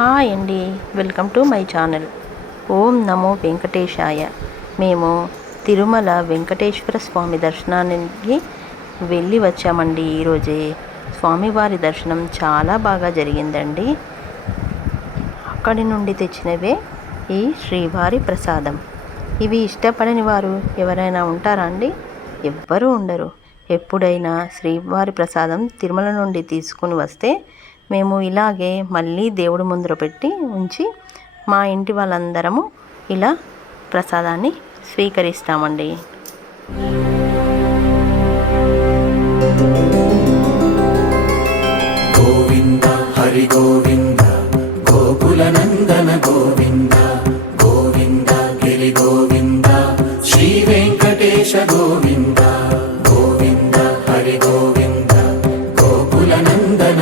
Hi అండి. Welcome to my channel. ఓం నమో వెంకటేశాయ. మేము తిరుమల వెంకటేశ్వర స్వామి దర్శనానికి వెళ్ళి వచ్చామండి ఈరోజే. స్వామివారి దర్శనం చాలా బాగా జరిగిందండి. అక్కడి నుండి తెచ్చినవే ఈ శ్రీవారి ప్రసాదం. ఇవి ఇష్టపడని వారు ఎవరైనా ఉంటారా అండి? ఎవ్వరూ ఉండరు. ఎప్పుడైనా శ్రీవారి ప్రసాదం తిరుమల నుండి తీసుకుని వస్తే మేము ఇలాగే మళ్ళీ దేవుడు ముందర పెట్టి ఉంచి మా ఇంటి వాళ్ళందరము ఇలా ప్రసాదాన్ని స్వీకరిస్తామండి. గోవింద హరి గోవింద గోపుల నందన గోవింద గోవింద గిరి గోవింద శ్రీ వెంకటేశ గోవింద గోవింద హరి గోవింద గోకుల నందన